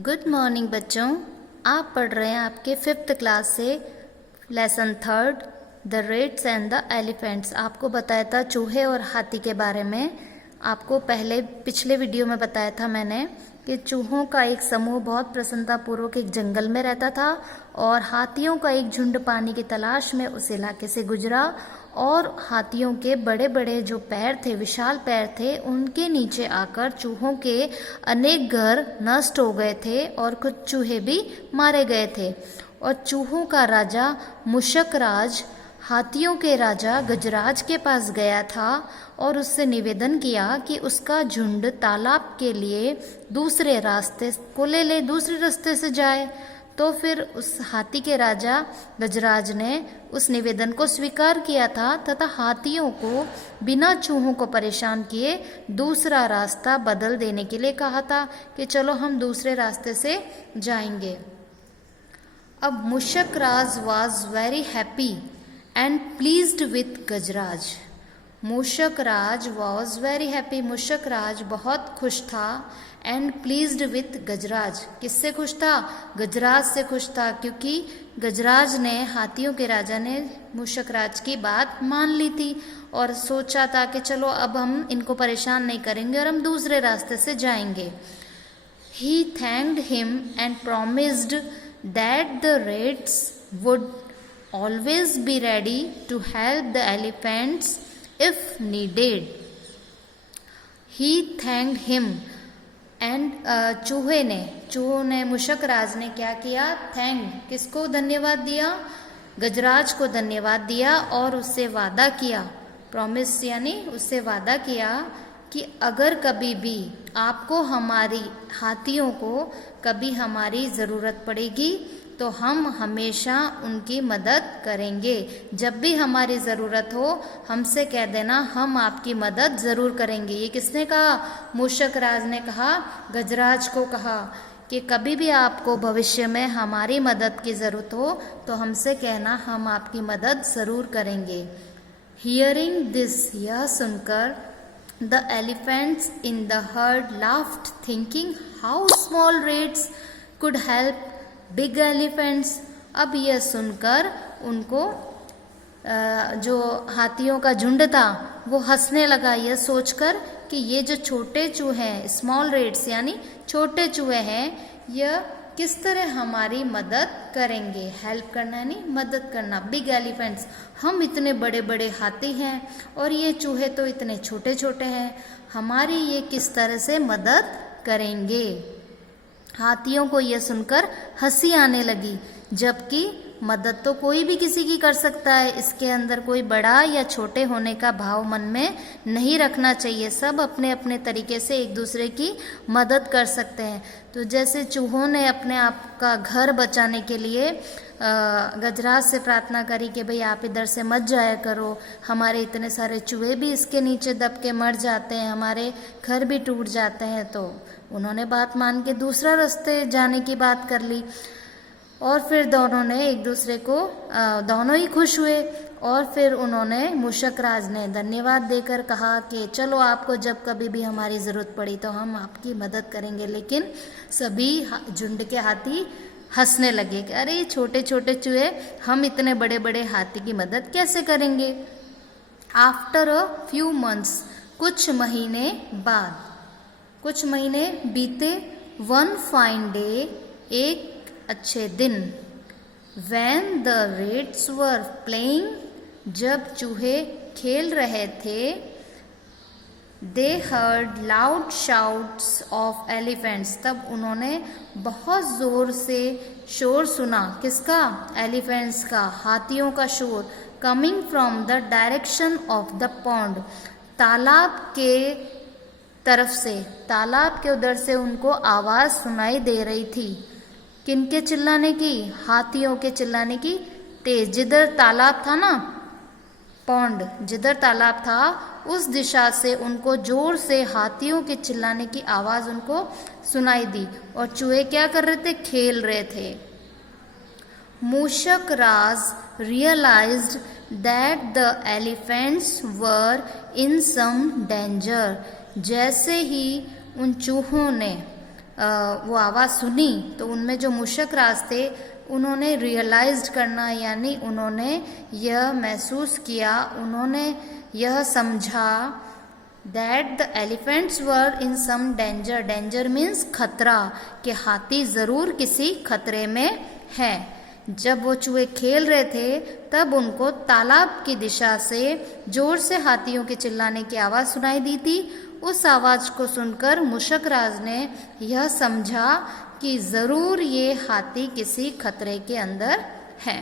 Good morning बच्चों। आप पढ़ रहे हैं आपके 5th क्लास से lesson 3 the rates and the elephants. आपको बताया था चूहे और हाथी के बारे में। आपको पिछले वीडियो में बताया था मैंने कि चूहों का एक समूह बहुत प्रसन्नतापूर्वक एक जंगल में रहता था और हाथियों का एक झुंड पानी की तलाश में उस इलाके से गुजरा और हाथियों के बड़े बड़े जो पैर थे, विशाल पैर थे, उनके नीचे आकर चूहों के अनेक घर नष्ट हो गए थे और कुछ चूहे भी मारे गए थे। और चूहों का राजा मुशकराज हाथियों के राजा गजराज के पास गया था और उससे निवेदन किया कि उसका झुंड तालाब के लिए दूसरे रास्ते को ले दूसरे रास्ते से जाए। तो फिर उस हाथी के राजा गजराज ने उस निवेदन को स्वीकार किया था तथा हाथियों को बिना चूहों को परेशान किए दूसरा रास्ता बदल देने के लिए कहा था कि चलो हम दूसरे रास्ते से जाएंगे। अब Mushkraj was very happy and pleased with Gajraj. Mushkraj was very happy, Mushkraj बहुत खुश था। एंड प्लीज्ड विथ गजराज, किससे खुश था? गजराज से खुश था, क्योंकि गजराज ने, हाथियों के राजा ने मुशकराज की बात मान ली थी और सोचा था कि चलो अब हम इनको परेशान नहीं करेंगे और हम दूसरे रास्ते से जाएंगे। He thanked him and promised that the rats would always be ready to help the elephants if needed. He thanked him and चूहों ने मुशकराज ने क्या किया? थैंक, किसको धन्यवाद दिया? गजराज को धन्यवाद दिया और उससे वादा किया, प्रॉमिस यानी उससे वादा किया कि अगर कभी भी आपको, हमारी हाथियों को कभी हमारी ज़रूरत पड़ेगी तो हम हमेशा उनकी मदद करेंगे। जब भी हमारी ज़रूरत हो हमसे कह देना, हम आपकी मदद ज़रूर करेंगे। ये किसने कहा? मुशकराज ने कहा, गजराज को कहा कि कभी भी आपको भविष्य में हमारी मदद की ज़रूरत हो तो हमसे कहना, हम आपकी मदद ज़रूर करेंगे। हियरिंग दिस, यह सुनकर The elephants in the herd laughed, thinking how small rats could help big elephants. अब यह सुनकर उनको जो हाथियों का झुंड था वो हंसने लगा, यह सोचकर कि ये जो छोटे चूहे हैं, स्मॉल रेट्स यानी छोटे चूहे हैं, यह किस तरह हमारी मदद करेंगे। हेल्प करना यानी मदद करना। बिग एलिफेंट्स, हम इतने बड़े बड़े हाथी हैं और ये चूहे तो इतने छोटे छोटे हैं, हमारी ये किस तरह से मदद करेंगे। हाथियों को यह सुनकर हंसी आने लगी, जबकि मदद तो कोई भी किसी की कर सकता है, इसके अंदर कोई बड़ा या छोटे होने का भाव मन में नहीं रखना चाहिए। सब अपने अपने तरीके से एक दूसरे की मदद कर सकते हैं। तो जैसे चूहों ने अपने आप का घर बचाने के लिए गजराज से प्रार्थना करी कि भाई आप इधर से मत जाया करो, हमारे इतने सारे चूहे भी इसके नीचे दब के मर जाते हैं, हमारे घर भी टूट जाते हैं। तो उन्होंने बात मान के दूसरा रास्ते जाने की बात कर ली और फिर दोनों ने एक दूसरे को, दोनों ही खुश हुए। और फिर उन्होंने, मुशकराज ने धन्यवाद देकर कहा कि चलो आपको जब कभी भी हमारी ज़रूरत पड़ी तो हम आपकी मदद करेंगे। लेकिन सभी झुंड के हाथी हंसने लगे कि अरे छोटे छोटे चूहे, हम इतने बड़े बड़े हाथी की मदद कैसे करेंगे। आफ्टर अ फ्यू मंथ्स, कुछ महीने बाद, कुछ महीने बीते, वन फाइन डे, एक अच्छे दिन, when the rats were playing, जब चूहे खेल रहे थे, they heard loud shouts of elephants, तब उन्होंने बहुत ज़ोर से शोर सुना। किसका? एलिफेंट्स का, हाथियों का शोर। coming from the direction of the pond, तालाब के तरफ से, तालाब के उधर से उनको आवाज़ सुनाई दे रही थी। किनके चिल्लाने की? हाथियों के चिल्लाने की, तेज। जिधर तालाब था ना, पौंड, जिधर तालाब था उस दिशा से उनको जोर से हाथियों के चिल्लाने की आवाज़ उनको सुनाई दी। और चूहे क्या कर रहे थे? खेल रहे थे। मुशकराज realized that the elephants were in some danger. जैसे ही उन चूहों ने वो आवाज़ सुनी तो उनमें जो मूषक राज थे उन्होंने रियलाइज्ड करना यानी उन्होंने यह महसूस किया, उन्होंने यह समझा that the elephants were in some danger. Danger means खतरा, कि हाथी ज़रूर किसी खतरे में है। जब वो चूहे खेल रहे थे तब उनको तालाब की दिशा से जोर से हाथियों के चिल्लाने की आवाज़ सुनाई दी थी। उस आवाज़ को सुनकर मूषक राज ने यह समझा कि ज़रूर ये हाथी किसी खतरे के अंदर है।